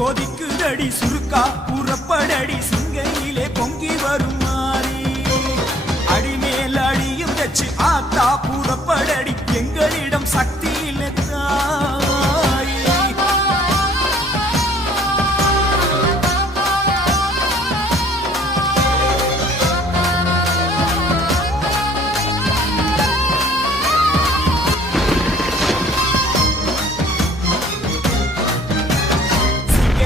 கொதிக்குதடி சுருக்கா புறப்படடி சிங்கையிலே பொங்கி வரும் மாறி அடிமேல் அடியும் வச்சு ஆத்தா புறப்படடி எங்களிடம் சக்தி இல்லத்தான்